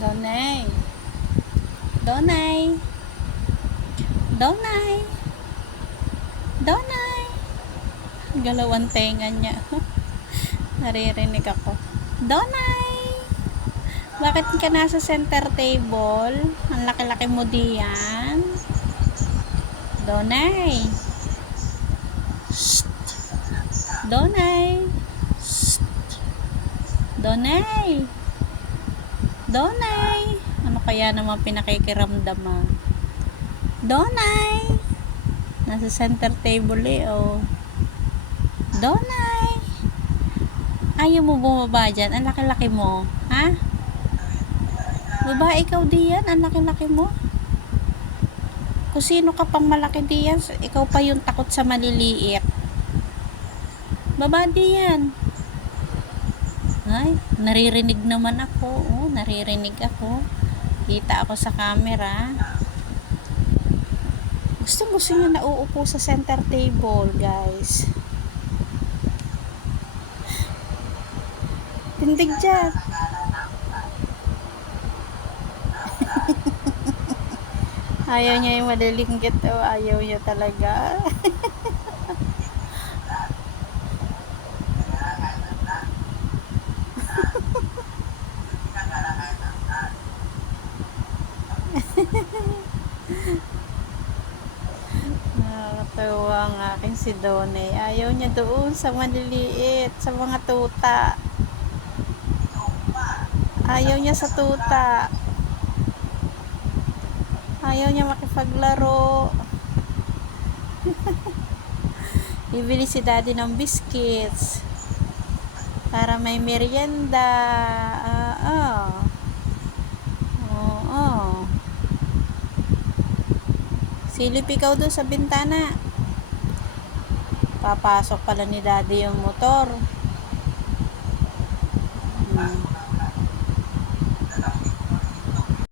Donay. Donay. Donay. Donay. Galawan tenga niya. Naririnig ako. Donay. Bakit ka nasa center table? Ang laki-laki mo diyan. Donay. Donay. Donay. Donay. Ano kaya naman pinakikiramdam ah? Donay. Nasa center table eh, oh. Donay. Ayaw mo bumaba dyan. Ang laki-laki mo. Ha? Babae ikaw diyan. Ang laki-laki mo. Kung sino ka pang malaki diyan, ikaw pa yung takot sa maliliit. Baba diyan. Ay, naririnig naman ako. Oh, naririnig ako. Kita ako sa camera. Gusto gusto niya nauupo sa center table, guys. Tindig dyan. Ayaw niya yung malilinggit. Oh, ayaw niya talaga. Nakakatawa ang aking si Donay. Ayaw niya doon sa maliliit, sa mga tuta. Ayaw niya sa tuta. Ayaw niya makipaglaro. Bibili si daddy ng biscuits. Para may merienda. Ah, ah. Oo. Silip ikaw doon sa bintana papasok pala ni daddy yung motor. Hmm.